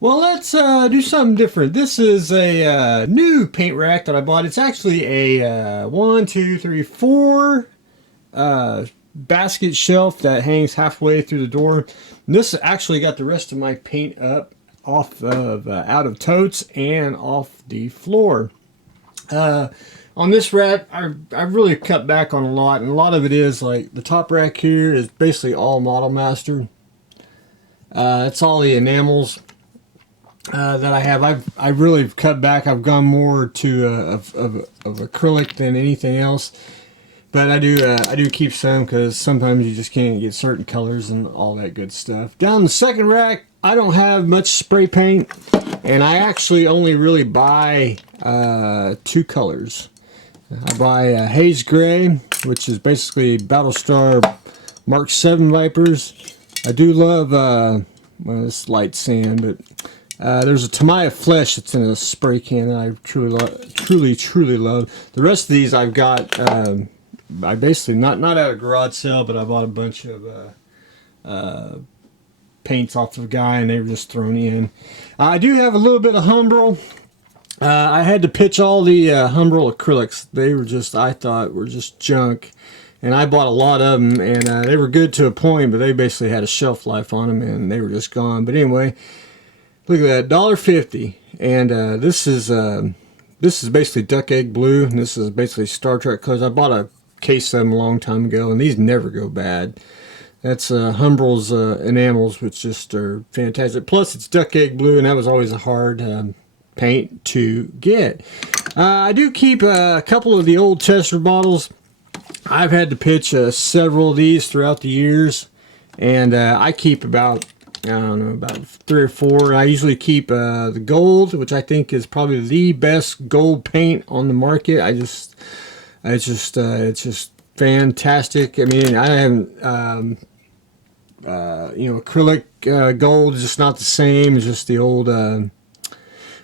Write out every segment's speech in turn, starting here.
Well, let's do something different. This is a new paint rack that I bought. It's actually a one, two, three, four basket shelf that hangs halfway through the door. And this actually got the rest of my paint up off of out of totes and off the floor. On this rack, I've really cut back on a lot, and a lot of it is like the top rack here is basically all Model Master. It's all the enamels that I have. I've really cut back. I've gone more to of acrylic than anything else. But I do keep some because sometimes you just can't get certain colors and all that good stuff. Down the second rack, I don't have much spray paint, and I actually only really buy two colors. I buy Haze Gray, which is basically Battlestar Mark 7 Vipers. I do love, well, it's light sand, but there's a Tamiya Flesh that's in a spray can that I truly love. The rest of these I've got, I basically, not at a garage sale, but I bought a bunch of paints off of a guy, and they were just thrown in. I do have a little bit of Humbrol. I had to pitch all the Humbrol acrylics. They were just, I thought, were just junk. And I bought a lot of them, and they were good to a point, but they basically had a shelf life on them, and they were just gone. But anyway, look at that, $1.50. And this is basically duck egg blue, and this is basically Star Trek colors. I bought a case of them a long time ago, and these never go bad. That's Humbrol's enamels, which just are fantastic. Plus, it's duck egg blue, and that was always a hard paint to get. I do keep a couple of the old tester bottles. I've had to pitch several of these throughout the years, and I keep about, I don't know, about 3 or 4. I usually keep the gold, which I think is probably the best gold paint on the market. it's just fantastic. I mean, I haven't, acrylic gold is just not the same as just the old.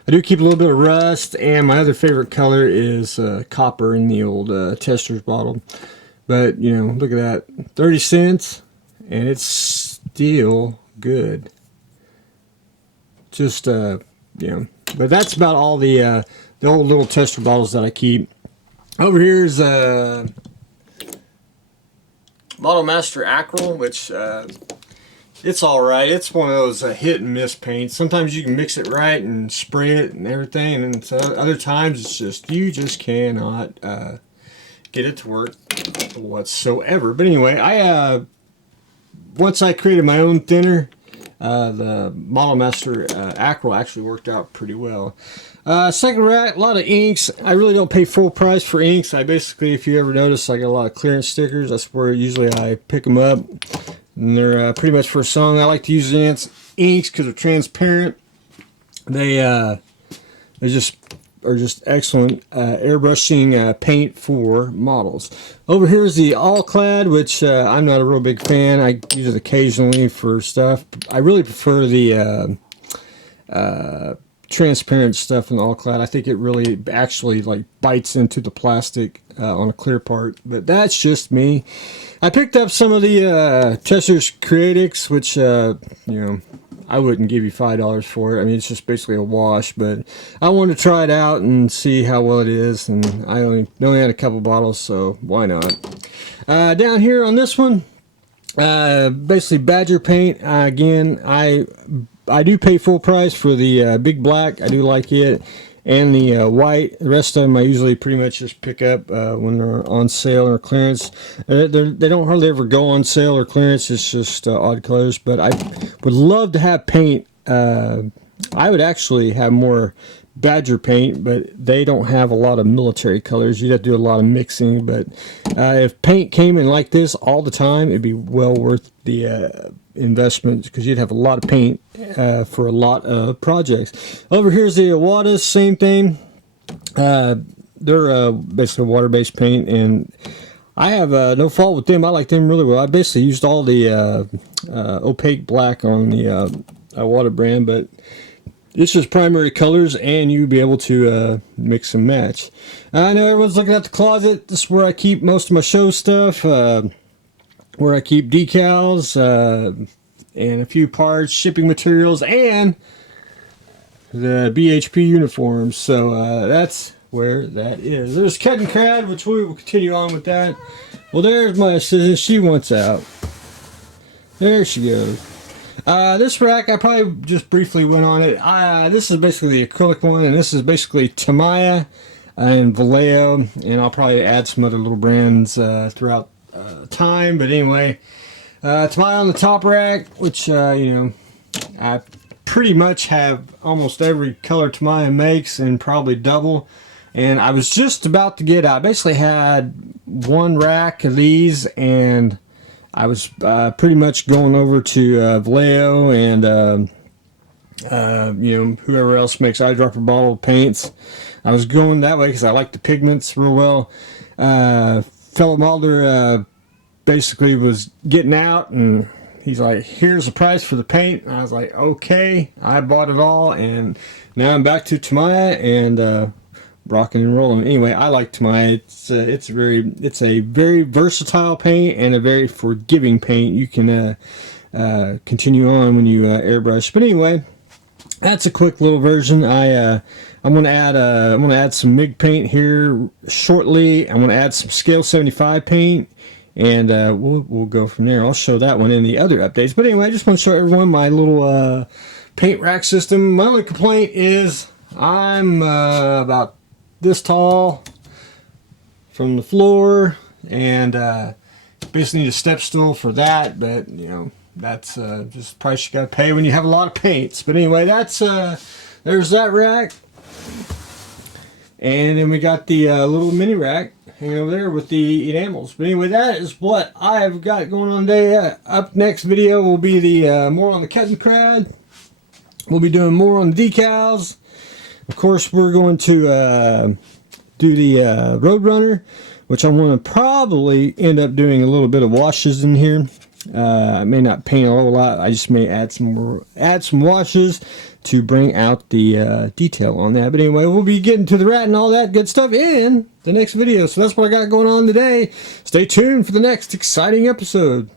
I do keep a little bit of rust, and my other favorite color is copper in the old tester's bottle. But, you know, look at that, 30 cents, and it's still good. Just, but that's about all the old little tester bottles that I keep. Over here is Model Master Acryl, which it's all right. It's one of those hit and miss paints. Sometimes you can mix it right and spray it and everything, and so other times it's just, you just cannot get it to work whatsoever. But anyway, once I created my own thinner, the Model Master Acryl actually worked out pretty well. Second rack, a lot of inks. I really don't pay full price for inks. I basically, if you ever notice, I got a lot of clearance stickers. That's where usually I pick them up. And they're pretty much for a song. I like to use the inks because they're transparent. They just are just excellent airbrushing paint for models. Over here is the All-Clad, which I'm not a real big fan. I use it occasionally for stuff. I really prefer the transparent stuff in the All-Clad. I think it really actually like bites into the plastic on a clear part, but that's just me. I picked up some of the Tesser's Creatics, which I wouldn't give you $5 for it. I mean, it's just basically a wash, but I wanted to try it out and see how well it is, and I only had a couple bottles, so why not? Down here on this one, basically Badger paint. Again, I do pay full price for the big black. I do like it, and the white. The rest of them I usually pretty much just pick up when they're on sale or clearance. They don't hardly ever go on sale or clearance. It's just odd colors. But I would love to have paint. I would actually have more Badger paint, but they don't have a lot of military colors. You'd have to do a lot of mixing. But if paint came in like this all the time, it'd be well worth the investment, because you'd have a lot of paint for a lot of projects. Over here's the Awadas, same thing. They're basically water-based paint, and I have no fault with them. I like them really well. I basically used all the opaque black on the Awada brand, but it's just primary colors, and you'll be able to mix and match. I know everyone's looking at the closet. This is where I keep most of my show stuff, where I keep decals and a few parts, shipping materials, and the BHP uniforms. So that's where that is. There's Cat and Crad, which we will continue on with that. Well, there's my assistant. She wants out. There she goes. This rack, I probably just briefly went on it. This is basically the acrylic one, and this is basically Tamiya and Vallejo, and I'll probably add some other little brands throughout time. But anyway, Tamiya on the top rack, which you know, I pretty much have almost every color Tamiya makes, and probably double. And I was just about to get out. I basically had one rack of these, and I was pretty much going over to Vallejo and you know, whoever else makes eyedropper bottle paints. I was going that way because I like the pigments real well. Fellow Mulder basically was getting out, and he's like, "Here's the price for the paint." And I was like, "Okay." I bought it all, and now I'm back to Tamiya and rocking and rolling. Anyway, I like Tamiya. It's a very versatile paint and a very forgiving paint. You can continue on when you airbrush. But anyway, that's a quick little version. I'm gonna add some MIG paint here shortly. I'm gonna add some Scale 75 paint, and we'll go from there. I'll show that one in the other updates. But anyway, I just want to show everyone my little paint rack system. My only complaint is I'm about this tall from the floor, and basically need a step stool for that. But you know, that's just the price you gotta pay when you have a lot of paints. But anyway, that's there's that rack, and then we got the little mini rack hanging over there with the enamels. But anyway, that is what I've got going on today. Up next video will be the more on the Cat and Crad. We'll be doing more on the decals. Of course, we're going to do the Roadrunner, which I'm going to probably end up doing a little bit of washes in here. I may not paint a whole lot. I just may add some washes to bring out the detail on that. But anyway, we'll be getting to the rat and all that good stuff in the next video. So that's what I got going on today. Stay tuned for the next exciting episode.